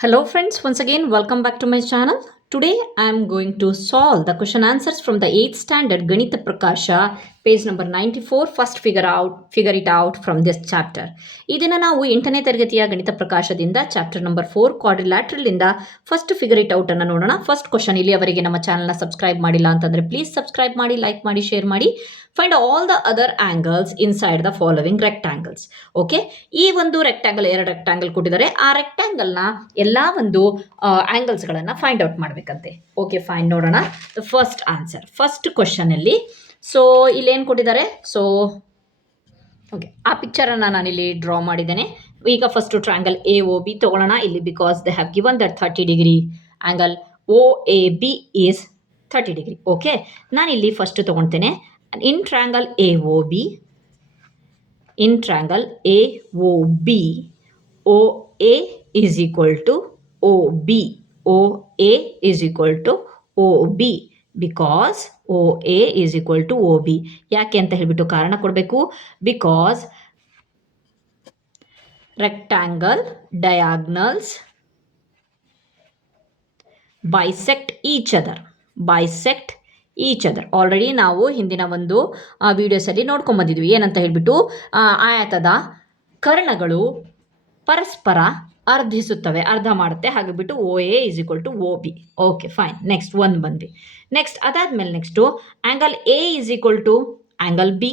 Hello friends, once again welcome back to my channel. Today I am going to solve the question answers from the 8th standard Ganita Prakasha page number 94. First figure it out from this chapter. ಇದನ್ನು ನಾವು 8ನೇ ತರಗತಿಯ ಗಣಿತ ಪ್ರಕಾಶದಿಂದ chapter number 4 quadrilateral ಇಂದ first figure it out ಅನ್ನು ನೋಡೋಣ. First question, ಇಲ್ಲಿಯವರೆಗೆ ನಮ್ಮ ಚಾನಲ್ನ ಸಬ್ಸ್ಕ್ರೈಬ್ ಮಾಡಿಲ್ಲ ಅಂತಂದ್ರೆ ಪ್ಲೀಸ್ ಸಬ್ಸ್ಕ್ರೈಬ್ ಮಾಡಿ, ಲೈಕ್ ಮಾಡಿ, ಶೇರ್ ಮಾಡಿ. Find all the other angles inside the following rectangles. Okay, ಈ ಒಂದು ರೆಕ್ಟಾಂಗಲ್, ಎರಡು ರೆಕ್ಟಾಂಗಲ್ ಕೊಟ್ಟಿದ್ದಾರೆ. ಆ ರೆಕ್ಟಾಂಗಲ್ನ ಎಲ್ಲ ಒಂದು ಆಂಗಲ್ಸ್ಗಳನ್ನು ಫೈಂಡ್ ಔಟ್ ಮಾಡಬೇಕಂತೆ. ಓಕೆ ಫೈನ್, ನೋಡೋಣ ಫಸ್ಟ್ ಆನ್ಸರ್. ಫಸ್ಟ್ ಕ್ವಶನ್ ಅಲ್ಲಿ ಸೊ ಇಲ್ಲೇನು ಕೊಟ್ಟಿದ್ದಾರೆ, ಸೊ ಓಕೆ ಆ ಪಿಕ್ಚರನ್ನು ನಾನಿಲ್ಲಿ ಡ್ರಾ ಮಾಡಿದ್ದೇನೆ. ಈಗ first triangle A O B ತೊಗೊಳ್ಳೋಣ ಇಲ್ಲಿ, because they have given that 30 degree angle O A B is 30 degree. Okay, ನಾನಿಲ್ಲಿ ಫಸ್ಟ್ ತೊಗೊಳ್ತೇನೆ. In triangle A O B, in triangle A O B, O A is equal to O B, O A is equal to O B, because O A is equal to O B. ಯಾಕೆ ಅಂತ ಹೇಳಿಬಿಟ್ಟು ಕಾರಣ ಕೊಡಬೇಕು. Because rectangle diagonals bisect each other, bisect each other. Already ನಾವು ಹಿಂದಿನ ಒಂದು ವಿಡಿಯೋಸಲ್ಲಿ ನೋಡ್ಕೊಂಬಂದಿದ್ವಿ. ಏನಂತ ಹೇಳಿಬಿಟ್ಟು ಆಯತದ ಕರ್ಣಗಳು ಪರಸ್ಪರ ಅರ್ಧಿಸುತ್ತವೆ, ಅರ್ಧ ಮಾಡುತ್ತೆ. ಹಾಗೆಬಿಟ್ಟು O A is equal to O B. Okay fine, next ಒಂದು ಬಂದ್ವಿ. ನೆಕ್ಸ್ಟ್ ಅದಾದಮೇಲೆ next angle A is equal to angle B.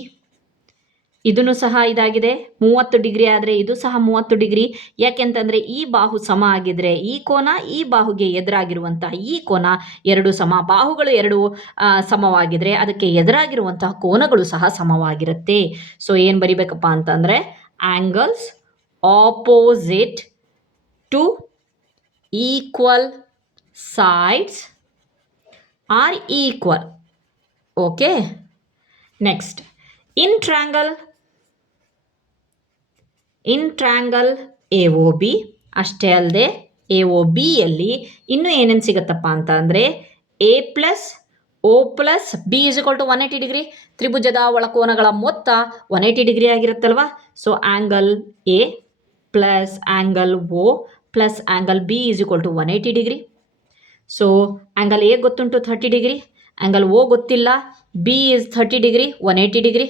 ಇದನ್ನು ಸಹ ಇದಾಗಿದೆ 30 ಡಿಗ್ರಿ, ಆದರೆ ಇದು ಸಹ 30 ಡಿಗ್ರಿ. ಯಾಕೆಂತಂದರೆ ಈ ಬಾಹು ಸಮ ಆಗಿದ್ರೆ ಈ ಕೋನ, ಈ ಬಾಹುಗೆ ಎದುರಾಗಿರುವಂತಹ ಈ ಕೋನ ಎರಡು ಸಮ. ಬಾಹುಗಳು ಎರಡು ಸಮವಾಗಿದ್ರೆ ಅದಕ್ಕೆ ಎದುರಾಗಿರುವಂತಹ ಕೋನಗಳು ಸಹ ಸಮವಾಗಿರುತ್ತೆ. ಸೊ ಏನು ಬರಿಬೇಕಪ್ಪ ಅಂತಂದರೆ angles opposite to equal sides are equal. Okay, next in triangle AOB ಅಷ್ಟೇ ಅಲ್ಲದೆ AOB ಯಲ್ಲಿ ಇನ್ನೂ ಏನೇನು ಸಿಗುತ್ತಪ್ಪ ಅಂತ ಅಂದರೆ A plus O plus B is equal to 180 degree. ತ್ರಿಭುಜದ ಒಳಕೋನಗಳ ಮೊತ್ತ 180 ಡಿಗ್ರಿ ಆಗಿರುತ್ತಲ್ವಾ. So angle A plus angle O plus angle B is equal to 180 degree. So angle A ಗೊತ್ತುಂಟು 30 ಡಿಗ್ರಿ, ಆ್ಯಂಗಲ್ ಒ ಗೊತ್ತಿಲ್ಲ, B is 30 degree 180 degree.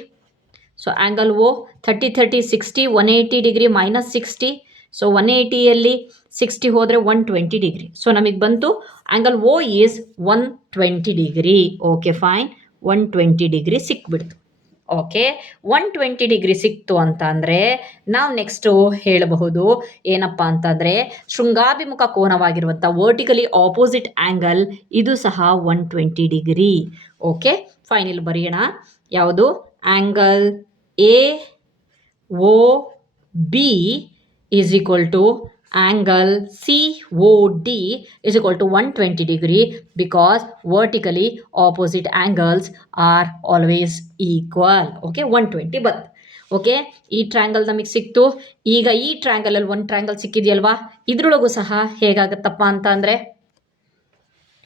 So angle O 30 30 60, 180 degree minus 60. So 180ಯಲ್ಲಿ 60 ಹೋದರೆ 120 degree. So ನಮಗೆ ಬಂತು angle O is 120 degree. Okay fine, 120 degree ಸಿಕ್ಬಿಡ್ತು. Okay, 120 degree ಸಿಕ್ತು ಅಂತ ಅಂದರೆ ನಾವು ನೆಕ್ಸ್ಟು ಹೇಳಬಹುದು ಏನಪ್ಪ ಅಂತಂದರೆ ಶೃಂಗಾಭಿಮುಖ ಕೋನವಾಗಿರುವಂಥ ವರ್ಟಿಕಲಿ ಆಪೋಸಿಟ್ ಆ್ಯಂಗಲ್ ಇದು ಸಹ 120 ಡಿಗ್ರಿ. ಓಕೆ ಫೈನ್, ಇಲ್ಲಿ ಬರೆಯೋಣ. ಯಾವುದು angle A O B is equal to angle COD is equal to 120 degree because vertically opposite angles are always equal. Okay, 120 ಬಂತು. ಓಕೆ, ಈ ಟ್ರ್ಯಾಂಗಲ್ ನಮಗೆ ಸಿಕ್ತು. ಈಗ ಈ ಟ್ರ್ಯಾಂಗಲಲ್ಲಿ ಒಂದು ಟ್ರ್ಯಾಂಗಲ್ ಸಿಕ್ಕಿದೆಯಲ್ವಾ, ಇದ್ರೊಳಗೂ ಸಹ ಹೇಗಾಗುತ್ತಪ್ಪ ಅಂತ ಅಂದರೆ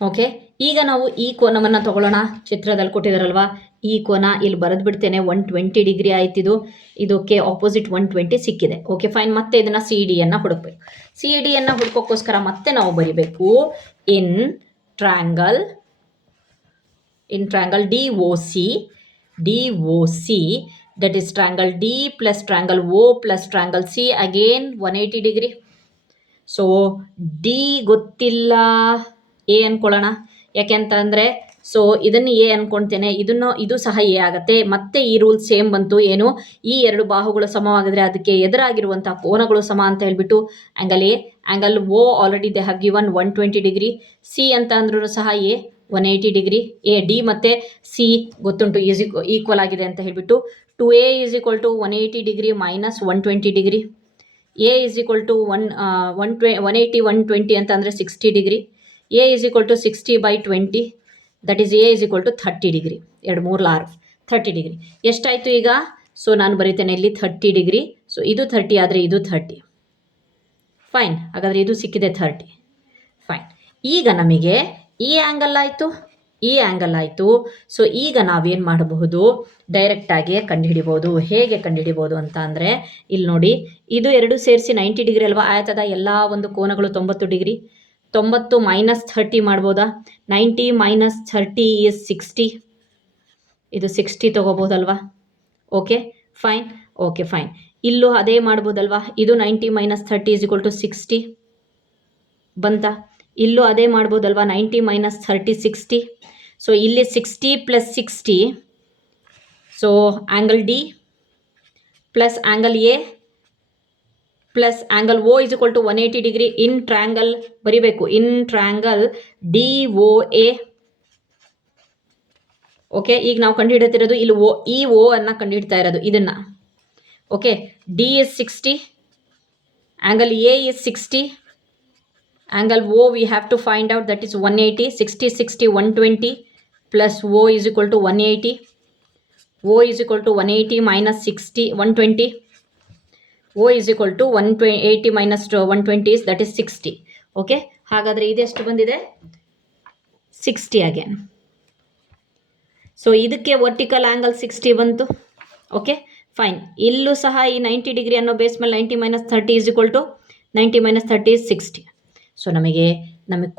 ಓಕೆ, ಈಗ ನಾವು ಈ ಕೋನವನ್ನು ತಗೊಳ್ಳೋಣ. ಚಿತ್ರದಲ್ಲಿ ಕೊಟ್ಟಿದ್ದಾರಲ್ವಾ, ಈ ಕೋನ ಇಲ್ಲಿ ಬರೆದು ಬಿಡ್ತೇನೆ. 120 ಡಿಗ್ರಿ ಆಯ್ತಿದು, ಇದಕ್ಕೆ ಆಪೋಸಿಟ್ 120 ಸಿಕ್ಕಿದೆ. ಓಕೆ ಫೈನ್, ಮತ್ತೆ ಇದನ್ನು ಸಿ ಡಿಯನ್ನು ಹುಡುಕಬೇಕು. ಸಿ ಡಿಯನ್ನು ಹುಡುಕೋಕ್ಕೋಸ್ಕರ ಮತ್ತೆ ನಾವು ಬರಿಬೇಕು in triangle D O C that is triangle D plus triangle O plus triangle C again 180 degree. So D ಗೊತ್ತಿಲ್ಲ, ಎ ಅಂದ್ಕೊಳ್ಳೋಣ. ಯಾಕೆಂತಂದರೆ ಸೊ ಇದನ್ನು ಎ ಅಂದ್ಕೊಳ್ತೇನೆ, ಇದು ಸಹ ಎ ಆಗುತ್ತೆ. ಮತ್ತೆ ಈ ರೂಲ್ ಸೇಮ್ ಬಂತು, ಏನು ಈ ಎರಡು ಬಾಹುಗಳು ಸಮವಾಗಿದ್ರೆ ಅದಕ್ಕೆ ಎದುರಾಗಿರುವಂಥ ಕೋನಗಳು ಸಮ ಅಂತ ಹೇಳ್ಬಿಟ್ಟು angle A, angle O already they have given 120 degree. C ಅಂತ ಅಂದ್ರೂ ಸಹ ಎ 180 ಡಿಗ್ರಿ. ಎ ಡಿ ಮತ್ತು ಸಿ ಗೊತ್ತುಂಟು ಈಕ್ವಲ್ ಆಗಿದೆ ಅಂತ ಹೇಳ್ಬಿಟ್ಟು 2a is equal to 180 degree minus 120 degree. A is equal to 180 120 ಅಂತ ಅಂದರೆ 60 degree. A is equal to 60/20 that is A is equal to 30 degree. 2 3 6 30 degree. ಎಷ್ಟಾಯಿತು ಈಗ? ಸೊ ನಾನು ಬರೀತೇನೆ ಇಲ್ಲಿ 30 ಡಿಗ್ರಿ. ಸೊ ಇದು 30 ಆದರೆ ಇದು 30. ಫೈನ್, ಹಾಗಾದರೆ ಇದು ಸಿಕ್ಕಿದೆ 30. ಫೈನ್, ಈಗ ನಮಗೆ ಈ ಆ್ಯಂಗಲ್ ಆಯಿತು. ಈ ಆ್ಯಂಗಲ್ ಆಯಿತು. ಸೊ ಈಗ ನಾವೇನು ಮಾಡಬಹುದು, ಡೈರೆಕ್ಟಾಗಿ ಕಂಡುಹಿಡಿಬೋದು. ಹೇಗೆ ಕಂಡುಹಿಡಿಬೋದು ಅಂತ ಅಂದರೆ, ಇಲ್ಲಿ ನೋಡಿ, ಇದು ಎರಡು ಸೇರಿಸಿ 90 ಡಿಗ್ರಿ ಅಲ್ವಾ, ಆಯ್ತದ ಎಲ್ಲ ಒಂದು ಕೋನಗಳು 90 ಡಿಗ್ರಿ. 90 ಮೈನಸ್ 30 ಮಾಡ್ಬೋದಾ? 90 ಮೈನಸ್ 30 ಈಸ್ 60. ಇದು 60 ತೊಗೋಬೋದಲ್ವಾ? Okay fine. Okay fine. ಇಲ್ಲೂ ಅದೇ ಮಾಡ್ಬೋದಲ್ವಾ? ಇದು 90 ಮೈನಸ್ 30 ಈಸ್ ಈಕ್ವಲ್ ಟು 60 ಬಂತ. ಇಲ್ಲೂ ಅದೇ ಮಾಡ್ಬೋದಲ್ವಾ? 90 ಮೈನಸ್ 30 60. ಸೊ ಇಲ್ಲಿ 60 plus 60, so angle D plus angle A plus angle O is equal to 180 degree in triangle ಬರಿಬೇಕು. In triangle D O A. Okay, ಈಗ ನಾವು ಕಂಡುಹಿಡ್ತಿರೋದು ಇಲ್ಲಿ ಈ ಓ ಅನ್ನು ಕಂಡುಹಿಡ್ತಾ ಇರೋದು ಇದನ್ನು. Okay, D is 60, angle A is 60, angle O we have to find out, that is 180. 60 60 120 plus O is equal to 180. O is equal to 180 minus 60 120. O is equal to 180 minus 120 is, that is 60. Okay, ಹಾಗಾದರೆ ಇದು ಎಷ್ಟು ಬಂದಿದೆ? 60 again. So ಇದಕ್ಕೆ vertical angle 60 ಬಂತು. Okay fine. ಇಲ್ಲೂ ಸಹ ಈ 90 degree ಅನ್ನೋ ಬೇಸ್ ಮೇಲೆ 90 minus 30 is equal to 90 minus 30 is 60. So ನಮಗೆ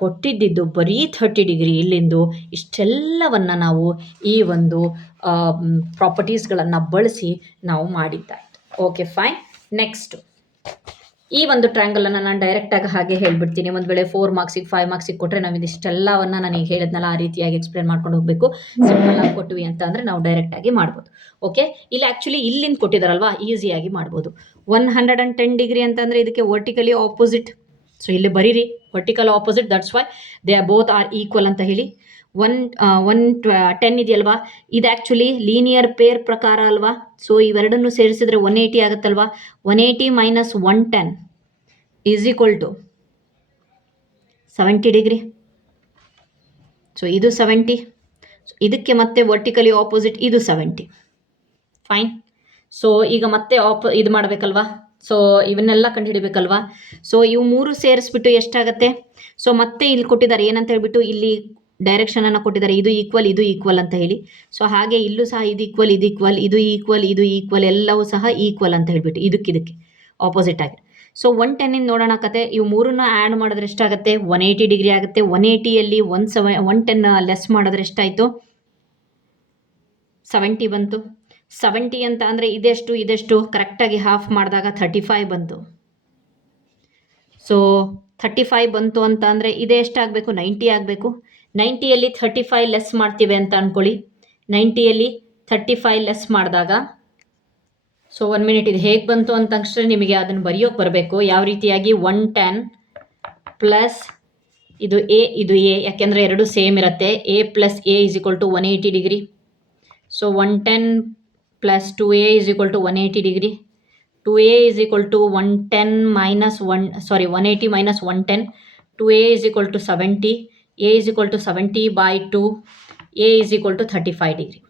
ಕೊಟ್ಟಿದ್ದು ಬರೀ 30 ಡಿಗ್ರಿ. ಇಲ್ಲಿಂದು ಇಷ್ಟೆಲ್ಲವನ್ನು ನಾವು ಈ ಒಂದು ಪ್ರಾಪರ್ಟೀಸ್ಗಳನ್ನು ಬಳಸಿ ನಾವು ಮಾಡಿದ್ದಾಯಿತು. Okay fine. ನೆಕ್ಸ್ಟು ಈ ಒಂದು ಟ್ರ್ಯಾಂಗಲನ್ನು ನಾನು ಡೈರೆಕ್ಟಾಗಿ ಹಾಗೆ ಹೇಳಿಬಿಡ್ತೀನಿ. ಒಂದು ವೇಳೆ 4 ಮಾರ್ಕ್ಸಿಗೆ 5 ಮಾರ್ಕ್ಸಿಗೆ ಕೊಟ್ಟರೆ ನಾವು ಇದಿಷ್ಟೆಲ್ಲವನ್ನು ನನಗೆ ಹೇಳಿದ್ನಲ್ಲ ಆ ರೀತಿಯಾಗಿ ಎಕ್ಸ್ಪ್ಲೇನ್ ಮಾಡ್ಕೊಂಡು ಹೋಗಬೇಕು. ಸಿಂಪಲ್ ಆಗಿ ಕೊಟ್ವಿ ಅಂತ ಅಂದರೆ ನಾವು ಡೈರೆಕ್ಟಾಗಿ ಮಾಡ್ಬೋದು. ಓಕೆ, ಇಲ್ಲಿ ಆ್ಯಕ್ಚುಲಿ ಇಲ್ಲಿಂದ ಕೊಟ್ಟಿದ್ದಾರಲ್ವಾ, ಈಸಿಯಾಗಿ ಮಾಡ್ಬೋದು. 110 ಡಿಗ್ರಿ ಅಂತಂದರೆ ಇದಕ್ಕೆ ವರ್ಟಿಕಲಿ ಆಪೋಸಿಟ್. ಸೊ ಇಲ್ಲಿ ಬರೀರಿ vertical opposite, that's why they both are equal ಅಂತ ಹೇಳಿ. 110 ಇದೆಯಲ್ವಾ, ಇದು ಆ್ಯಕ್ಚುಲಿ ಲೀನಿಯರ್ ಪೇರ್ ಪ್ರಕಾರ ಅಲ್ವಾ. ಸೊ ಇವೆರಡನ್ನು ಸೇರಿಸಿದ್ರೆ 180 ಆಗುತ್ತಲ್ವಾ. 180 minus 110 is equal to 70 degree. So ಇದು 70, ಇದಕ್ಕೆ ಮತ್ತೆ ವರ್ಟಿಕಲಿ ಆಪೋಸಿಟ್ ಇದು 70. ಫೈನ್. ಸೊ ಈಗ ಮತ್ತೆ ಇದು ಮಾಡಬೇಕಲ್ವಾ. ಸೊ ಇವನ್ನೆಲ್ಲ ಕಂಡುಹಿಡಿಬೇಕಲ್ವಾ. ಸೊ ಇವು ಮೂರು ಸೇರಿಸ್ಬಿಟ್ಟು ಎಷ್ಟಾಗುತ್ತೆ? ಸೊ ಮತ್ತೆ ಇಲ್ಲಿ ಕೊಟ್ಟಿದ್ದಾರೆ ಏನಂತ ಹೇಳ್ಬಿಟ್ಟು, ಇಲ್ಲಿ ಡೈರೆಕ್ಷನನ್ನು ಕೊಟ್ಟಿದ್ದಾರೆ, ಇದು ಈಕ್ವಲ್ ಇದು ಈಕ್ವಲ್ ಅಂತ ಹೇಳಿ. ಸೊ ಹಾಗೆ ಇಲ್ಲೂ ಸಹ ಇದು ಈಕ್ವಲ್ ಇದು ಈಕ್ವಲ್, ಇದು ಈಕ್ವಲ್ ಇದು ಈಕ್ವಲ್, ಎಲ್ಲವೂ ಸಹ ಈಕ್ವಲ್ ಅಂತ ಹೇಳ್ಬಿಟ್ಟು ಇದಕ್ಕೆ ಆಪೋಸಿಟ್ ಆಗಿ. ಸೊ 110 ನೋಡೋಣ ಕತೆ. ಇವು ಮೂರನ್ನ ಆ್ಯಡ್ ಮಾಡಿದ್ರೆ ಎಷ್ಟಾಗುತ್ತೆ? 180 ಡಿಗ್ರಿ ಆಗುತ್ತೆ. 180ಯಲ್ಲಿ 110 ಲೆಸ್ ಮಾಡಿದ್ರೆ ಎಷ್ಟಾಯಿತು? 70 ಬಂತು. 70 ಅಂತ ಅಂದರೆ ಇದೆಷ್ಟು ಕರೆಕ್ಟಾಗಿ ಹಾಫ್ ಮಾಡಿದಾಗ 35 ಬಂತು. ಸೊ 35 ಬಂತು ಅಂತ ಅಂದರೆ ಇದೇ ಎಷ್ಟಾಗಬೇಕು? 90 ಆಗಬೇಕು. 90ಯಲ್ಲಿ 35 ಲೆಸ್ ಮಾಡ್ತೀವಿ ಅಂತ ಅಂದ್ಕೊಳ್ಳಿ. 90ಯಲ್ಲಿ 35 ಲೆಸ್ ಮಾಡಿದಾಗ, ಸೊ 1 ಮಿನಿಟ್, ಇದು ಹೇಗೆ ಬಂತು ಅಂತ ತಕ್ಷಣ ನಿಮಗೆ ಅದನ್ನು ಬರೆಯೋಕೆ ಬರಬೇಕು. ಯಾವ ರೀತಿಯಾಗಿ? 110 ಪ್ಲಸ್ ಇದು ಎ ಯಾಕೆಂದರೆ ಎರಡು ಸೇಮ್ ಇರುತ್ತೆ. A plus A is equal to 180 degree. So 110 plus 2a is equal to 180 degree. 2a is equal to 110 minus 180 minus 110. 2a is equal to 70. a is equal to 70 by 2. a is equal to 35 degree.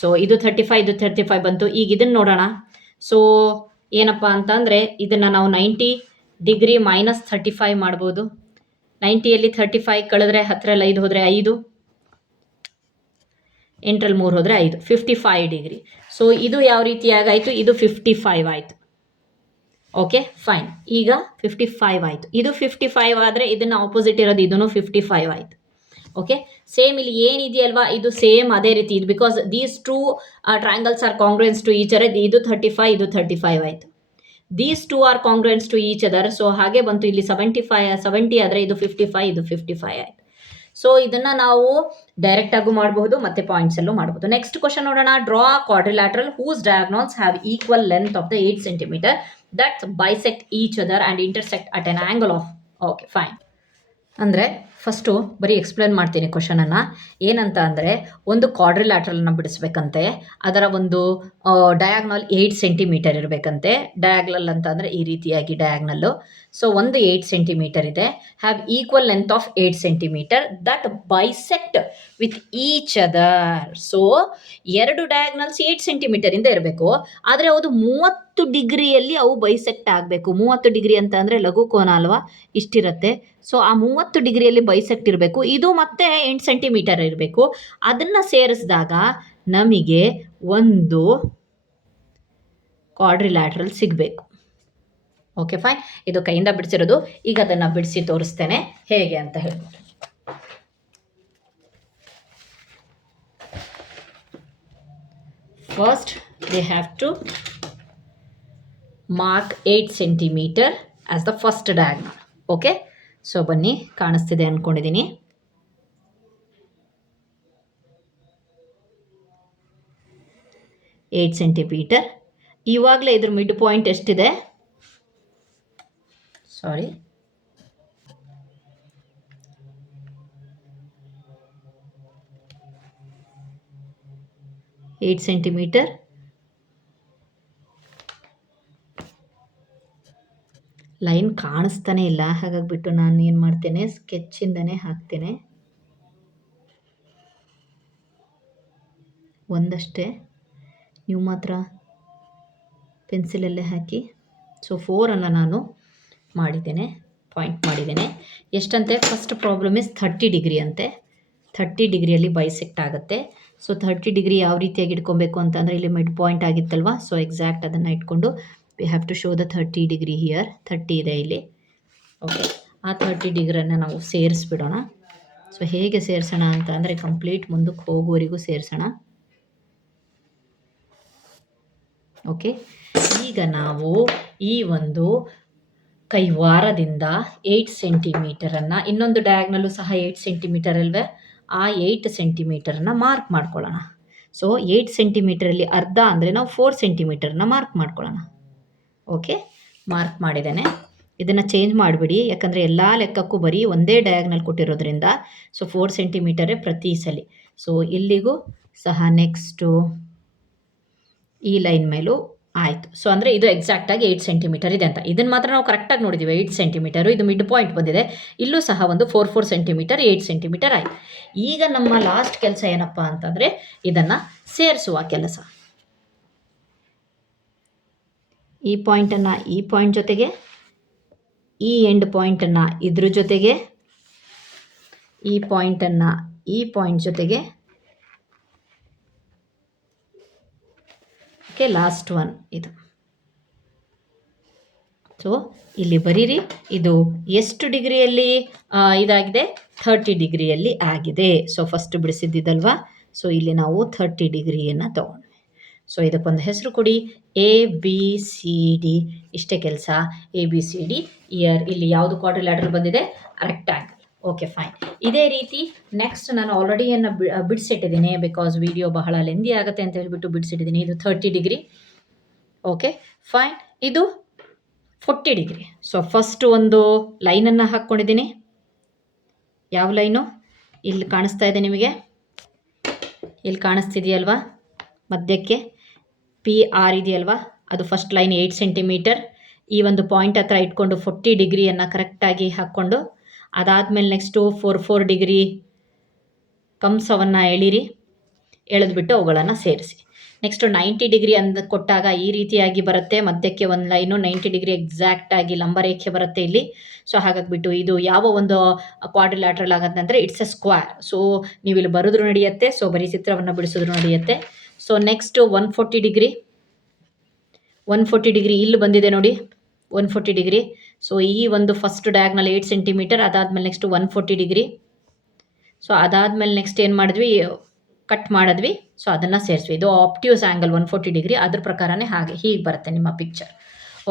So ಇದು 35 ಇದು 35 ಬಂತು. ಈಗ ಇದನ್ನು ನೋಡೋಣ. So ಏನಪ್ಪ ಅಂತಂದರೆ ಇದನ್ನು ನಾವು 90 ಡಿಗ್ರಿ ಮೈನಸ್ 35 ಮಾಡ್ಬೋದು. 90ಯಲ್ಲಿ 35 ಕಳೆದ್ರೆ 10ರಲ್ಲಿ 5 ಹೋದರೆ 5, 8ರಲ್ಲಿ 3 ಹೋದರೆ 5, 55 ಡಿಗ್ರಿ. ಸೊ ಇದು ಯಾವ ರೀತಿಯಾಗಾಯಿತು? ಇದು 55 ಆಯಿತು. Okay fine. ಈಗ 55 ಆಯಿತು. ಇದು 55 ಆದರೆ ಇದನ್ನು ಆಪೋಸಿಟ್ ಇರೋದು ಇದನ್ನು 55 ಆಯಿತು. ಓಕೆ, ಸೇಮ್ ಇಲ್ಲಿ ಏನಿದೆಯಲ್ವಾ ಇದು ಸೇಮ್ ಅದೇ ರೀತಿ ಇದು, because these two triangles are congruence to each other. ಇದು 35 ಇದು 35 ಆಯಿತು. These two are congruence to each other. So ಹಾಗೆ ಬಂತು ಇಲ್ಲಿ 70 ಆದರೆ ಇದು 55 ಇದು 55 ಆಯಿತು. ಸೊ ಇದನ್ನು ನಾವು ಡೈರೆಕ್ಟಾಗೂ ಮಾಡಬಹುದು ಮತ್ತು ಪಾಯಿಂಟ್ಸಲ್ಲೂ ಮಾಡಬಹುದು. ನೆಕ್ಸ್ಟ್ ಕ್ವಶನ್ ನೋಡೋಣ. Draw quadrilateral whose diagonals have equal length of the 8 centimeter that bisect each other and intersect at an angle of. Okay fine. ಅಂದರೆ ಫಸ್ಟು ಬರೀ ಎಕ್ಸ್ಪ್ಲೇನ್ ಮಾಡ್ತೀನಿ ಕ್ವಶನನ್ನು. ಏನಂತ ಅಂದರೆ, ಒಂದು ಕ್ವಾಡ್ರಿಲ್ಯಾಟ್ರಲ್ನ ಬಿಡಿಸ್ಬೇಕಂತೆ. ಅದರ ಒಂದು ಡಯಾಗ್ನಲ್ 8 ಸೆಂಟಿಮೀಟರ್ ಇರಬೇಕಂತೆ. ಡಯಾಗ್ನಲ್ ಅಂತ ಅಂದರೆ ಈ ರೀತಿಯಾಗಿ ಡಯಾಗ್ನಲ್ಲು. ಸೊ ಒಂದು 8 ಸೆಂಟಿಮೀಟರ್ ಇದೆ. Have equal length of 8 centimetre that bisect with each other. So ಎರಡು ಡಯಾಗ್ನಲ್ಸ್ 8 ಸೆಂಟಿಮೀಟರಿಂದ ಇರಬೇಕು, ಆದರೆ ಅದು 30 ಡಿಗ್ರಿಯಲ್ಲಿ ಅವು ಬೈಸೆಕ್ಟ್ ಆಗಬೇಕು. 30 ಡಿಗ್ರಿ ಅಂತ ಅಂದರೆ ಲಘು ಕೋನ ಅಲ್ವಾ, ಇಷ್ಟಿರುತ್ತೆ. ಸೊ ಆ 30 ಡಿಗ್ರಿಯಲ್ಲಿ ಬೈಸೆಕ್ಟ್ ಇರಬೇಕು. ಇದು ಮತ್ತೆ 8 ಸೆಂಟಿಮೀಟರ್ ಇರಬೇಕು. ಅದನ್ನು ಸೇರಿಸಿದಾಗ ನಮಗೆ ಒಂದು ಕ್ವಾಡ್ರಿಲ್ಯಾಟ್ರಲ್ ಸಿಗಬೇಕು. Okay fine. ಇದು ಕೈಯಿಂದ ಬಿಡಿಸಿರೋದು. ಈಗ ಅದನ್ನು ಬಿಡಿಸಿ ತೋರಿಸ್ತೇನೆ ಹೇಗೆ ಅಂತ ಹೇಳ್ಬಿಟ್ಟು. First they have to mark 8 centimeter as the first diagonal. Okay, so ಬನ್ನಿ, ಕಾಣಿಸ್ತಿದೆ ಅಂದ್ಕೊಂಡಿದ್ದೀನಿ. Eight centimetre. ಇವಾಗಲೇ ಇದ್ರ ಮಿಡ್ ಪಾಯಿಂಟ್ ಎಷ್ಟಿದೆ? ಸಾರಿ, ಏಟ್ ಸೆಂಟಿಮೀಟರ್. ಲೈನ್ ಕಾಣಿಸ್ತಾನೆ ಇಲ್ಲ, ಹಾಗಾಗಿಬಿಟ್ಟು ನಾನು ಏನು ಮಾಡ್ತೇನೆ, ಸ್ಕೆಚ್ಚಿಂದನೇ ಹಾಕ್ತೇನೆ ಒಂದಷ್ಟೇ. ನೀವು ಮಾತ್ರ ಪೆನ್ಸಿಲಲ್ಲೇ ಹಾಕಿ. ಸೊ 4 ನಾನು ಮಾಡಿದ್ದೇನೆ, ಪಾಯಿಂಟ್ ಮಾಡಿದ್ದೇನೆ. ಎಷ್ಟಂತೆ? ಫಸ್ಟ್ ಪ್ರಾಬ್ಲಮ್ ಇಸ್ 30 ಡಿಗ್ರಿ ಅಂತೆ. 30 ಡಿಗ್ರಿಯಲ್ಲಿ ಬೈಸೆಕ್ಟ್ ಆಗುತ್ತೆ. ಸೊ 30 ಡಿಗ್ರಿ ಯಾವ ರೀತಿಯಾಗಿ ಇಟ್ಕೊಬೇಕು ಅಂತಂದರೆ, ಇಲ್ಲಿ ಮಿಡ್ ಪಾಯಿಂಟ್ ಆಗಿತ್ತಲ್ವ, ಸೊ ಎಕ್ಸಾಕ್ಟ್ ಅದನ್ನು ಇಟ್ಕೊಂಡು we have to show the 30 degree here. 30 ಇದೆ ಇಲ್ಲಿ. ಓಕೆ, ಆ 30 ಡಿಗ್ರಿಯನ್ನು ನಾವು ಸೇರಿಸ್ಬಿಡೋಣ. ಸೊ ಹೇಗೆ ಸೇರಿಸೋಣ ಅಂತ ಅಂದರೆ, ಕಂಪ್ಲೀಟ್ ಮುಂದಕ್ಕೆ ಹೋಗುವವರೆಗೂ ಸೇರಿಸೋಣ. ಓಕೆ, ಈಗ ನಾವು ಈ ಒಂದು ಕೈವಾರದಿಂದ 8 ಸೆಂಟಿಮೀಟರನ್ನು, ಇನ್ನೊಂದು ಡಯಾಗ್ನಲ್ಲೂ ಸಹ 8 ಸೆಂಟಿಮೀಟರ್ ಅಲ್ವೇ, ಆ 8 ಸೆಂಟಿಮೀಟರನ್ನು ಮಾರ್ಕ್ ಮಾಡ್ಕೊಳ್ಳೋಣ. ಸೊ 8 ಸೆಂಟಿಮೀಟರಲ್ಲಿ ಅರ್ಧ ಅಂದರೆ ನಾವು 4 ಸೆಂಟಿಮೀಟರನ್ನ ಮಾರ್ಕ್ ಮಾಡ್ಕೊಳ್ಳೋಣ. ಓಕೆ, ಮಾರ್ಕ್ ಮಾಡಿದ್ದೇನೆ. ಇದನ್ನು ಚೇಂಜ್ ಮಾಡಿಬಿಡಿ, ಯಾಕಂದರೆ ಎಲ್ಲ ಲೆಕ್ಕಕ್ಕೂ ಬರೀ ಒಂದೇ ಡಯಾಗ್ನಲ್ ಕೊಟ್ಟಿರೋದ್ರಿಂದ. ಸೊ 4 ಸೆಂಟಿಮೀಟರೇ ಪ್ರತಿ ಸಲ. ಸೊ ಇಲ್ಲಿಗೂ ಸಹ ನೆಕ್ಸ್ಟು ಈ ಲೈನ್ ಮೇಲೂ ಆಯಿತು. ಸೊ ಅಂದರೆ ಇದು ಎಕ್ಸಾಕ್ಟಾಗಿ 8 ಸೆಂಟಿಮೀಟರ್ ಇದೆ ಅಂತ. ಇದನ್ನು ಮಾತ್ರ ನಾವು ಕರೆಕ್ಟಾಗಿ ನೋಡಿದ್ದೀವಿ, 8 ಸೆಂಟಿಮೀಟರು. ಇದು ಮಿಡ್ ಪಾಯಿಂಟ್ ಬಂದಿದೆ. ಇಲ್ಲೂ ಸಹ ಒಂದು 4 ಸೆಂಟಿಮೀಟರ್, 8 ಸೆಂಟಿಮೀಟರ್ ಆಯಿತು. ಈಗ ನಮ್ಮ ಲಾಸ್ಟ್ ಕೆಲಸ ಏನಪ್ಪ ಅಂತಂದರೆ, ಇದನ್ನು ಸೇರಿಸುವ ಕೆಲಸ. ಈ ಪಾಯಿಂಟನ್ನು ಈ ಪಾಯಿಂಟ್ ಜೊತೆಗೆ, ಈ ಎಂಡ್ ಪಾಯಿಂಟನ್ನು ಇದ್ರ ಜೊತೆಗೆ, ಈ ಪಾಯಿಂಟನ್ನು ಈ ಪಾಯಿಂಟ್ ಜೊತೆಗೆ. ಓಕೆ, ಲಾಸ್ಟ್ ಒನ್ ಇದು. ಸೊ ಇಲ್ಲಿ ಬರೀರಿ, ಇದು ಎಷ್ಟು ಡಿಗ್ರಿಯಲ್ಲಿ ಇದಾಗಿದೆ? 30 ಡಿಗ್ರಿಯಲ್ಲಿ ಆಗಿದೆ. ಸೊ ಫಸ್ಟ್ ಬಿಡಿಸಿದ್ದಿದ್ದಲ್ವಾ, ಸೊ ಇಲ್ಲಿ ನಾವು 30 ಡಿಗ್ರಿಯನ್ನು ತಗೊಂಡ್ವಿ. ಸೊ ಇದಕ್ಕೊಂದು ಹೆಸರು ಕೊಡಿ, ABCD. ಇಷ್ಟೇ ಕೆಲಸ, ABCD ಇಯರ್. ಇಲ್ಲಿ ಯಾವುದು ಕ್ವಾಡ್ರಿಲ್ಯಾಟರಲ್ ಬಂದಿದೆ? ರೆಕ್ಟ್ಯಾಂಗಲ್. Okay fine. ಇದೇ ರೀತಿ ನೆಕ್ಸ್ಟ್ ನಾನು ಆಲ್ರೆಡಿಯನ್ನು ಬಿಡಿಸಿಟ್ಟಿದ್ದೀನಿ, ಬಿಕಾಸ್ ವಿಡಿಯೋ ಬಹಳ ಲೆಂದಿ ಆಗುತ್ತೆ ಅಂತ ಹೇಳಿಬಿಟ್ಟು ಬಿಡಿಸಿಟ್ಟಿದ್ದೀನಿ. ಇದು 30 ಡಿಗ್ರಿ. Okay fine. ಇದು 40 ಡಿಗ್ರಿ. ಸೊ ಫಸ್ಟ್ ಒಂದು ಲೈನನ್ನು ಹಾಕ್ಕೊಂಡಿದ್ದೀನಿ. ಯಾವ ಲೈನು? ಇಲ್ಲಿ ಕಾಣಿಸ್ತಾ ಇದೆ ನಿಮಗೆ, ಇಲ್ಲಿ ಕಾಣಿಸ್ತಿದೆಯಲ್ವಾ ಮಧ್ಯಕ್ಕೆ PR ಇದೆಯಲ್ವಾ, ಅದು ಫಸ್ಟ್ ಲೈನ್ 8 ಸೆಂಟಿಮೀಟರ್. ಈ ಒಂದು ಪಾಯಿಂಟ್ ಹತ್ರ ಇಟ್ಕೊಂಡು 40 ಡಿಗ್ರಿಯನ್ನು ಕರೆಕ್ಟಾಗಿ ಹಾಕ್ಕೊಂಡು, ಅದಾದಮೇಲೆ ನೆಕ್ಸ್ಟು 4 ಡಿಗ್ರಿ ಕಂಸವನ್ನು ಎಳೀರಿ, ಎಳೆದ್ಬಿಟ್ಟು ಅವುಗಳನ್ನು ಸೇರಿಸಿ. ನೆಕ್ಸ್ಟು 90 ಡಿಗ್ರಿ ಕೊಟ್ಟಾಗ ಈ ರೀತಿಯಾಗಿ ಬರುತ್ತೆ. ಮಧ್ಯಕ್ಕೆ ಒಂದು ಲೈನು 90 ಡಿಗ್ರಿ ಎಕ್ಸಾಕ್ಟಾಗಿ ಲಂಬರೇಖೆ ಬರುತ್ತೆ ಇಲ್ಲಿ. ಸೊ ಹಾಗಾಗಿಬಿಟ್ಟು ಇದು ಯಾವ ಒಂದು ಕ್ವಾಡ್ರಿಲ್ಯಾಟ್ರಲ್ ಆಗುತ್ತೆ ಅಂದರೆ, ಇಟ್ಸ್ ಎ ಸ್ಕ್ವೇರ್. ಸೊ ನೀವು ಇಲ್ಲಿ ಬರೆದ್ರು ನಡೆಯುತ್ತೆ, ಸೊ ಬರೀ ಚಿತ್ರವನ್ನು ಬಿಡಿಸಿದ್ರು ನಡೆಯುತ್ತೆ. So next 140 degree. 140 ಡಿಗ್ರಿ ಇಲ್ಲಿ ಬಂದಿದೆ ನೋಡಿ, 140 ಡಿಗ್ರಿ. ಸೊ ಈ ಒಂದು ಫಸ್ಟ್ ಡಯಾಗ್ನಲ್ 8 ಸೆಂಟಿಮೀಟರ್, ಅದಾದಮೇಲೆ ನೆಕ್ಸ್ಟು 140 ಡಿಗ್ರಿ. ಸೊ ಅದಾದಮೇಲೆ ನೆಕ್ಸ್ಟ್ ಏನು ಮಾಡಿದ್ವಿ? ಕಟ್ ಮಾಡಿದ್ವಿ. ಸೊ ಅದನ್ನು ಸೇರಿಸ್ವಿ. ಇದು ಆಪ್ಟ್ಯೂಸ್ ಆ್ಯಂಗಲ್ 140 ಡಿಗ್ರಿ. ಅದ್ರ ಪ್ರಕಾರನೇ ಹೀಗೆ ಬರುತ್ತೆ ನಿಮ್ಮ picture.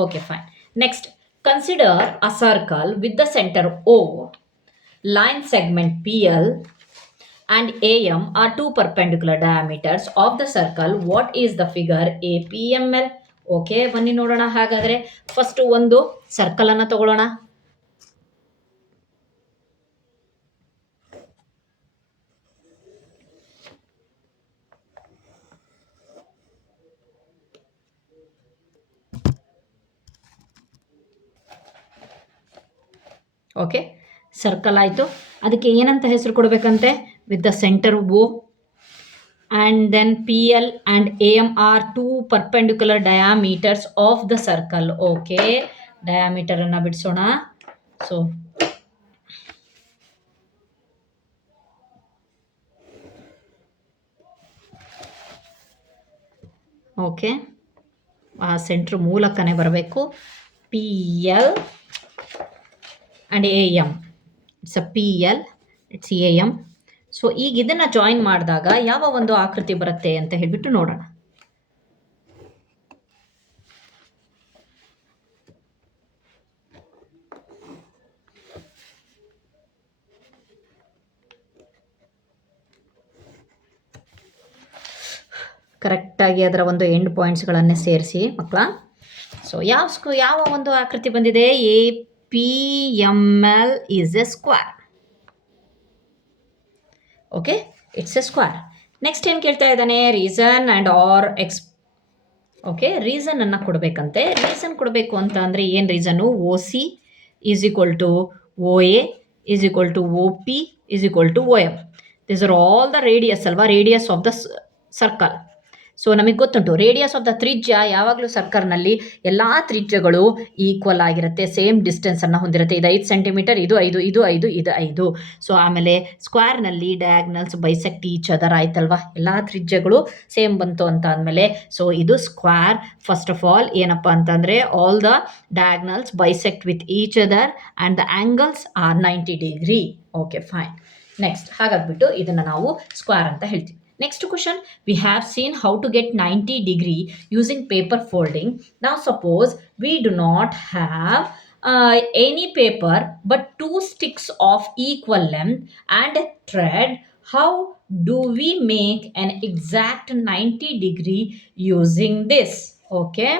Okay fine. Next, consider a circle with the centre O, line segment PL and AM are two perpendicular diameters of the circle. What is the figure APML? Okay, ಬನ್ನಿ ನೋಡೋಣ. ಹಾಗಾದರೆ first ಒಂದು ಸರ್ಕಲನ್ನು ತಗೊಳ್ಳೋಣ. ಓಕೆ, ಸರ್ಕಲ್ ಆಯಿತು. ಅದಕ್ಕೆ ಏನಂತ ಹೆಸರು ಕೊಡಬೇಕಂತೆ? With the centre O and then PL and AM are two perpendicular diameters of the circle. Okay, diameter ಅನ್ನ ಬಿಡಿಸೋಣ. ಸೊ ಓಕೆ, ಆ ಸೆಂಟ್ರ್ ಮೂಲಕನೇ ಬರಬೇಕು. PL and AM, it's a PL, it's AM. So ಈಗ ಇದನ್ನು ಜಾಯಿನ್ ಮಾಡಿದಾಗ ಯಾವ ಒಂದು ಆಕೃತಿ ಬರುತ್ತೆ ಅಂತ ಹೇಳಿಬಿಟ್ಟು ನೋಡೋಣ. ಕರೆಕ್ಟಾಗಿ ಅದರ ಒಂದು ಎಂಡ್ ಪಾಯಿಂಟ್ಸ್ಗಳನ್ನೇ ಸೇರಿಸಿ ಮಕ್ಕಳ. ಸೊ ಯಾವ ಒಂದು ಆಕೃತಿ ಬಂದಿದೆ? APML is a square. Okay, it's a square. Next ಏನು ಕೇಳ್ತಾ ಇದ್ದಾನೆ? ರೀಸನ್ ಆ್ಯಂಡ್ ಆರ್ ಓಕೆ, ರೀಸನನ್ನು ಕೊಡಬೇಕಂತೆ. ರೀಸನ್ ಕೊಡಬೇಕು ಅಂತ ಅಂದರೆ ಏನು reason? OC is equal to OA is equal to OP is equal to OM. These are all the radius ಅಲ್ವಾ, radius of the circle. So ನಮಗೆ ಗೊತ್ತುಂಟು ರೇಡಿಯಸ್ ಆಫ್ ದ ತ್ರಿಜ್ಯ ಯಾವಾಗಲೂ ಸರ್ಕಲ್ನಲ್ಲಿ ಎಲ್ಲ ತ್ರಿಜ್ಯಗಳು ಈಕ್ವಲ್ ಆಗಿರುತ್ತೆ, ಸೇಮ್ ಡಿಸ್ಟೆನ್ಸನ್ನು ಹೊಂದಿರುತ್ತೆ. ಇದು 5 ಸೆಂಟಿಮೀಟರ್, ಇದು 5, ಇದು 5, ಇದು 5. ಸೊ ಆಮೇಲೆ ಸ್ಕ್ವೇರ್ನಲ್ಲಿ ಡಯಾಗ್ನಲ್ಸ್ ಬೈಸೆಕ್ಟ್ ಈಚ್ ಅದರ್ ಆಯ್ತಲ್ವಾ, ಎಲ್ಲ ತ್ರಿಜ್ಯಗಳು ಸೇಮ್ ಬಂತು ಅಂತ ಅಂದಮೇಲೆ ಸೊ ಇದು ಸ್ಕ್ವೇರ್. ಫಸ್ಟ್ ಆಫ್ ಆಲ್ ಏನಪ್ಪ ಅಂತಂದರೆ all the diagonals bisect with each other and the angles are 90 degree. Okay, fine. Next ಹಾಗಾಗ್ಬಿಟ್ಟು ಇದನ್ನು ನಾವು ಸ್ಕ್ವೇರ್ ಅಂತ ಹೇಳ್ತೀವಿ. Next question, we have seen how to get 90 degree using paper folding. Now suppose we do not have any paper but 2 sticks of equal length and a thread. How do we make an exact 90 degree using this? Okay.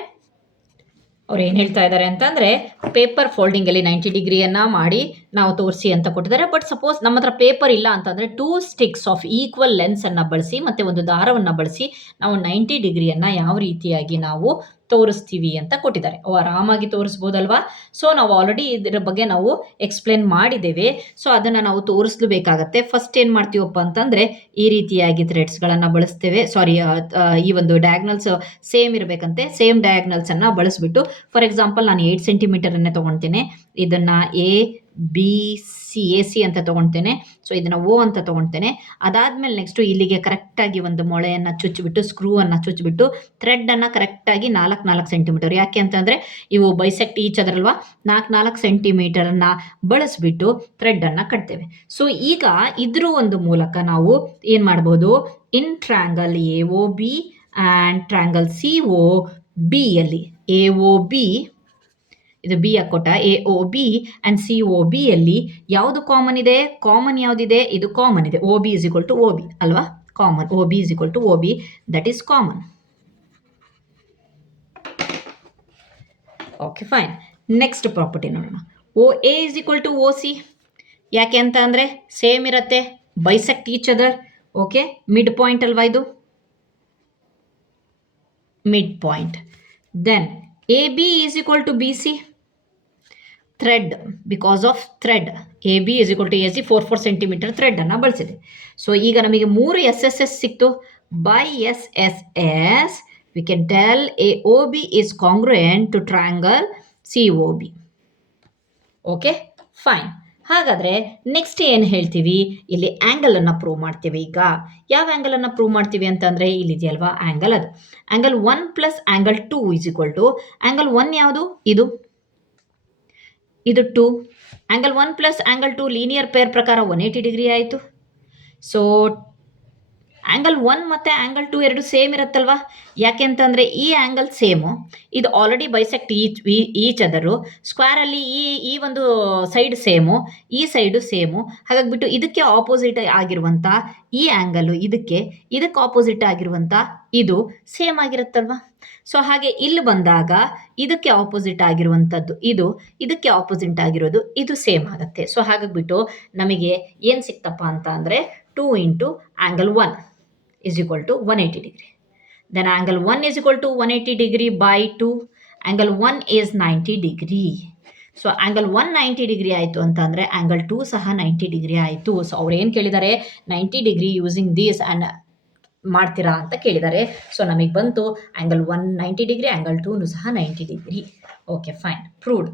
ಅವ್ರು ಏನು ಹೇಳ್ತಾ ಇದ್ದಾರೆ ಅಂತಂದರೆ paper ಫೋಲ್ಡಿಂಗಲ್ಲಿ 90 ಡಿಗ್ರಿಯನ್ನು ಮಾಡಿ ನಾವು ತೋರಿಸಿ ಅಂತ ಕೊಟ್ಟಿದ್ದಾರೆ. ಬಟ್ ಸಪೋಸ್ ನಮ್ಮ ಹತ್ರ ಪೇಪರ್ ಇಲ್ಲ ಅಂತಂದರೆ 2 ಸ್ಟಿಕ್ಸ್ ಆಫ್ ಈಕ್ವಲ್ ಲೆನ್ಸನ್ನು ಬಳಸಿ ಮತ್ತು ಒಂದು ದಾರವನ್ನು ಬಳಸಿ ನಾವು 90 ಡಿಗ್ರಿಯನ್ನು ಯಾವ ರೀತಿಯಾಗಿ ನಾವು ತೋರಿಸ್ತೀವಿ ಅಂತ ಕೊಟ್ಟಿದ್ದಾರೆ. ಆರಾಮಾಗಿ ತೋರಿಸ್ಬೋದಲ್ವಾ? ಸೊ ನಾವು ಆಲ್ರೆಡಿ ಇದರ ಬಗ್ಗೆ ನಾವು ಎಕ್ಸ್ಪ್ಲೇನ್ ಮಾಡಿದ್ದೇವೆ. ಸೊ ಅದನ್ನು ನಾವು ತೋರಿಸಲೇಬೇಕಾಗತ್ತೆ. ಫಸ್ಟ್ ಏನು ಮಾಡ್ತೀವಪ್ಪ ಅಂತಂದರೆ ಈ ರೀತಿಯಾಗಿ ಥ್ರೆಡ್ಸ್ಗಳನ್ನು ಬಳಸ್ತೇವೆ. ಸಾರಿ, ಈ ಒಂದು ಡಯಾಗ್ನಲ್ಸ್ ಸೇಮ್ ಇರಬೇಕಂತೆ. ಸೇಮ್ ಡಯಾಗ್ನಲ್ಸನ್ನು ಬಳಸಿಬಿಟ್ಟು ಫಾರ್ ಎಕ್ಸಾಂಪಲ್ ನಾನು 8 ಸೆಂಟಿಮೀಟರನ್ನೇ ತೊಗೊಳ್ತೇನೆ. ಇದನ್ನು AC ಅಂತ ತೊಗೊಳ್ತೇನೆ. ಸೊ ಇದನ್ನು O ಅಂತ ತೊಗೊಳ್ತೇನೆ. ಅದಾದಮೇಲೆ ನೆಕ್ಸ್ಟು ಇಲ್ಲಿಗೆ ಕರೆಕ್ಟಾಗಿ ಒಂದು ಮೊಳೆಯನ್ನು ಚುಚ್ಚಿಬಿಟ್ಟು ಸ್ಕ್ರೂವನ್ನು ಚುಚ್ಚಿಬಿಟ್ಟು ಥ್ರೆಡ್ಡನ್ನು ಕರೆಕ್ಟಾಗಿ 4 ಸೆಂಟಿಮೀಟರ್, ಯಾಕೆ ಅಂತಂದರೆ ಇವು ಬೈಸೆಕ್ಟ್ ಈಚ್ ಅದರಲ್ವಾ, 4 ಸೆಂಟಿಮೀಟರನ್ನು ಬಳಸಿಬಿಟ್ಟು ಥ್ರೆಡ್ಡನ್ನು ಕಟ್ತೇವೆ. ಸೊ ಈಗ ಇದ್ರ ಒಂದು ಮೂಲಕ ನಾವು ಏನು ಮಾಡ್ಬೋದು? In triangle AOB and triangle COBಯಲ್ಲಿ AOB, ಇದು ಬಿ ಅಕ್ಕೋಟ, AOB ಆ್ಯಂಡ್ COBಯಲ್ಲಿ ಯಾವುದು ಕಾಮನ್ ಇದೆ? ಕಾಮನ್ ಯಾವುದಿದೆ? ಇದು ಕಾಮನ್ ಇದೆ. OB is equal to OB ಅಲ್ವಾ, common. OB is equal to OB, that is common. Okay, fine. Next property ನೋಡೋಣ. OA is equal to OC, ಯಾಕೆ ಅಂತ ಅಂದರೆ ಸೇಮ್ ಇರುತ್ತೆ, bisect each other. Okay, midpoint ಅಲ್ವಾ ಇದು, midpoint. Then AB is equal to BC, thread, because of thread. AB is equal to AC, 4 centimetre ಥ್ರೆಡನ್ನು ಬಳಸಿದೆ. So ಈಗ ನಮಗೆ 3 SSS ಸಿಕ್ತು. By SSS we can tell AOB is congruent to triangle COB. Okay, fine. ಹಾಗಾದರೆ next ಏನು ಹೇಳ್ತೀವಿ? ಇಲ್ಲಿ ಆ್ಯಂಗಲನ್ನು prove ಮಾಡ್ತೀವಿ. ಈಗ ಯಾವ ಆ್ಯಂಗಲನ್ನು ಪ್ರೂವ್ ಮಾಡ್ತೀವಿ ಅಂತಂದರೆ ಇಲ್ಲಿದೆಯಲ್ವಾ ಆ್ಯಂಗಲ್, ಅದು angle 1 plus angle 2 is equal to angle 1 ಯಾವುದು? ಇದು 2. Angle 1 plus angle 2 linear pair ಪ್ರಕಾರ 180 ಡಿಗ್ರಿ ಆಯಿತು. ಸೊ ಆ್ಯಂಗಲ್ 1 ಮತ್ತು ಆ್ಯಂಗಲ್ 2 ಎರಡು ಸೇಮ್ ಇರುತ್ತಲ್ವ, ಯಾಕೆ ಅಂತಂದರೆ ಈ ಆ್ಯಂಗಲ್ ಸೇಮು, ಇದು ಆಲ್ರೆಡಿ ಬೈಸೆಕ್ಟ್ ಈಚ್ ಅದರು. ಸ್ಕ್ವೇರಲ್ಲಿ ಈ ಒಂದು ಸೈಡ್ ಸೇಮು, ಈ ಸೈಡು ಸೇಮು. ಹಾಗಾಗಿಬಿಟ್ಟು ಇದಕ್ಕೆ ಆಪೋಸಿಟ್ ಆಗಿರುವಂಥ ಈ ಆ್ಯಂಗಲು ಇದಕ್ಕೆ ಆಪೋಸಿಟ್ ಆಗಿರುವಂಥ ಇದು ಸೇಮ್ ಆಗಿರುತ್ತಲ್ವ. ಸೊ ಹಾಗೆ ಇಲ್ಲಿ ಬಂದಾಗ ಇದಕ್ಕೆ ಆಪೋಸಿಟ್ ಆಗಿರುವಂಥದ್ದು ಇದು, ಇದಕ್ಕೆ ಆಪೋಸಿಟ್ ಆಗಿರೋದು ಇದು ಸೇಮ್ ಆಗುತ್ತೆ. ಸೊ ಹಾಗಾಗಿಬಿಟ್ಟು ನಮಗೆ ಏನು ಸಿಕ್ತಪ್ಪ ಅಂತ ಅಂದರೆ 2 into angle 1 is equal to 180 degree. Then angle 1 is equal to 180 degree by 2. Angle 1 is 90 degree. So angle 1 90 degree ಆಯಿತು ಅಂತಂದರೆ ಆ್ಯಂಗಲ್ 2 ಸಹ 90 ಡಿಗ್ರಿ ಆಯಿತು. ಸೊ ಅವ್ರು ಏನು ಕೇಳಿದ್ದಾರೆ? 90 ಡಿಗ್ರಿ ಯೂಸಿಂಗ್ ದೀಸ್ ಆ್ಯಂಡ್ ಮಾಡ್ತೀರಾ ಅಂತ ಕೇಳಿದ್ದಾರೆ. ಸೊ ನಮಗೆ ಬಂತು ಆ್ಯಂಗಲ್ 1 90 ಡಿಗ್ರಿ, ಆ್ಯಂಗಲ್ 2 ಸಹ 90 degree. Okay fine, proved.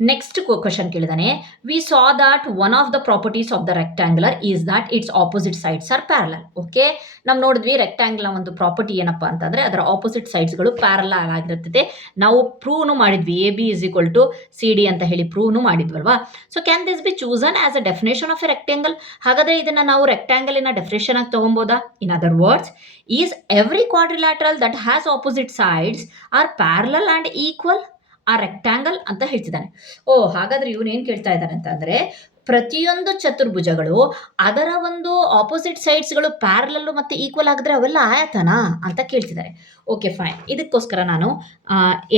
Next question ಕೇಳಿದಾನೆ, we saw that one of the properties of the rectangular is that it's opposite sides are parallel. Okay, ನಾವು ನೋಡಿದ್ವಿ rectangular ಒಂದು ಪ್ರಾಪರ್ಟಿ ಏನಪ್ಪಾ ಅಂತಂದ್ರೆ ಅದರ ಆಪೋಸಿಟ್ ಸೈಡ್ಸ್ಗಳು ಪ್ಯಾರಲಲ್ ಆಗಿರುತ್ತದೆ. ನಾವು ಪ್ರೂವ್ನು ಮಾಡಿದ್ವಿ, A B is equal to C D ಅಂತ ಹೇಳಿ ಪ್ರೂವ್ನು ಮಾಡಿದ್ವಲ್ವಾ. So can this be chosen as a definition of a rectangle? ಹಾಗಾದ್ರೆ ಇದನ್ನ ನಾವು ರೆಕ್ಟ್ಯಾಂಗಲಿನ ಡೆಫಿನೇಷನ್ ಆಗಿ ತಗೊಬೋದಾ? In other words, is every quadrilateral that has opposite sides are parallel and equal a rectangle ಅಂತ ಹೇಳ್ತಿದ್ದಾನೆ. ಹಾಗಾದ್ರೆ ಇವನು ಏನು ಕೇಳ್ತಾ ಇದ್ದಾನೆ ಅಂತಂದ್ರೆ, ಪ್ರತಿಯೊಂದು ಚತುರ್ಭುಜಗಳು ಅದರ ಒಂದು ಆಪೋಸಿಟ್ ಸೈಡ್ಸ್ಗಳು ಪ್ಯಾರಲಲ್ಲು ಮತ್ತು ಈಕ್ವಲ್ ಆಗಿದ್ರೆ ಅವೆಲ್ಲ ಆಯತನಾ ಅಂತ ಕೇಳ್ತಿದ್ದಾರೆ. ಓಕೆ ಫೈನ್, ಇದಕ್ಕೋಸ್ಕರ ನಾನು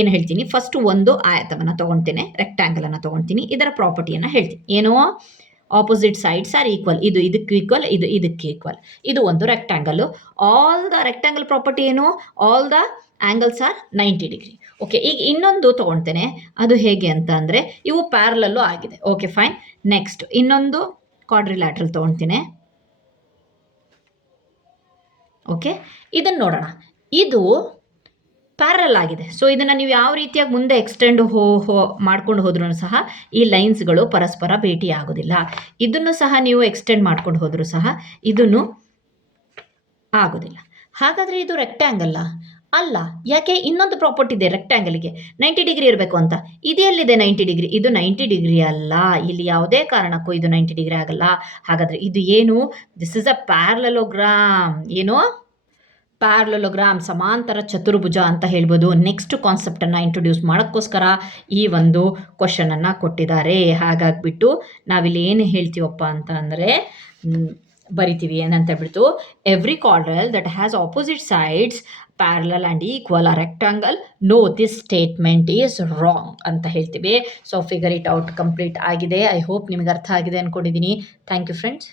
ಏನು ಹೇಳ್ತೀನಿ, ಫಸ್ಟ್ ಒಂದು ಆಯತವನ್ನು ತೊಗೊಳ್ತೇನೆ, ರೆಕ್ಟ್ಯಾಂಗಲನ್ನು ತೊಗೊಳ್ತೀನಿ, ಇದರ ಪ್ರಾಪರ್ಟಿಯನ್ನು ಹೇಳ್ತೀನಿ. ಏನು? ಆಪೋಸಿಟ್ ಸೈಡ್ಸ್ ಆರ್ ಈಕ್ವಲ್, ಇದು ಇದಕ್ಕೆ ಈಕ್ವಲ್, ಇದು ಇದಕ್ಕೆ ಈಕ್ವಲ್, ಇದು ಒಂದು rectangle. All the rectangle property ಏನು? All the angles are 90 degree. Okay, ಈಗ ಇನ್ನೊಂದು ತೊಗೊಳ್ತೇನೆ, ಅದು ಹೇಗೆ ಅಂತ ಅಂದರೆ ಇವು ಪ್ಯಾರಲಲ್ಲು ಆಗಿದೆ. ಓಕೆ ಫೈನ್, ನೆಕ್ಸ್ಟ್ ಇನ್ನೊಂದು ಕ್ವಾಡ್ರಿಲ್ಯಾಟ್ರಲ್ ತೊಗೊಳ್ತೀನಿ. ಓಕೆ, ಇದನ್ನು ನೋಡೋಣ, ಇದು ಪ್ಯಾರಲ್ ಆಗಿದೆ. ಸೊ ಇದನ್ನು ನೀವು ಯಾವ ರೀತಿಯಾಗಿ ಮುಂದೆ ಎಕ್ಸ್ಟೆಂಡ್ ಮಾಡ್ಕೊಂಡು ಹೋದ್ರೂ ಸಹ ಈ ಲೈನ್ಸ್ಗಳು ಪರಸ್ಪರ ಭೇಟಿ ಆಗೋದಿಲ್ಲ. ಇದನ್ನು ಸಹ ನೀವು ಎಕ್ಸ್ಟೆಂಡ್ ಮಾಡ್ಕೊಂಡು ಹೋದರೂ ಸಹ ಇದನ್ನು ಆಗೋದಿಲ್ಲ. ಹಾಗಾದರೆ ಇದು ರೆಕ್ಟ್ಯಾಂಗಲ್ಲ ಅಲ್ಲ. ಯಾಕೆ? ಇನ್ನೊಂದು ಪ್ರಾಪರ್ಟಿ ಇದೆ ರೆಕ್ಟ್ಯಾಂಗಲ್ಗೆ, 90 ಡಿಗ್ರಿ ಇರಬೇಕು ಅಂತ. ಇದು ಎಲ್ಲಿದೆ 90 ಡಿಗ್ರಿ? ಇದು 90 ಡಿಗ್ರಿ ಅಲ್ಲ, ಇಲ್ಲಿ ಯಾವುದೇ ಕಾರಣಕ್ಕೂ ಇದು 90 ಡಿಗ್ರಿ ಆಗಲ್ಲ. ಹಾಗಾದರೆ ಇದು ಏನು? This is a parallelogram. ಏನು? ಪ್ಯಾರಲಲೋಗ್ರಾಮ್, ಸಮಾಂತರ ಚತುರ್ಭುಜ ಅಂತ ಹೇಳ್ಬೋದು. ನೆಕ್ಸ್ಟ್ ಕಾನ್ಸೆಪ್ಟನ್ನು ಇಂಟ್ರೊಡ್ಯೂಸ್ ಮಾಡೋಕ್ಕೋಸ್ಕರ ಈ ಒಂದು ಕ್ವಶನನ್ನು ಕೊಟ್ಟಿದ್ದಾರೆ. ಹಾಗಾಗಿಬಿಟ್ಟು ನಾವಿಲ್ಲಿ ಏನು ಹೇಳ್ತೀವಪ್ಪ ಅಂತ ಅಂದರೆ ಬರಿತೀವಿ ಏನಂತ ಹೇಳ್ಬಿಟ್ಟು, every quadrilateral that has opposite sides parallel and equal a rectangle, no this statement is wrong ಅಂತ ಹೇಳ್ತೀವಿ. So figure it out complete ಆಗಿದೆ. ಐ ಹೋಪ್ ನಿಮಗೆ ಅರ್ಥ ಆಗಿದೆ ಅಂದ್ಕೊಂಡಿದ್ದೀನಿ. Thank you friends.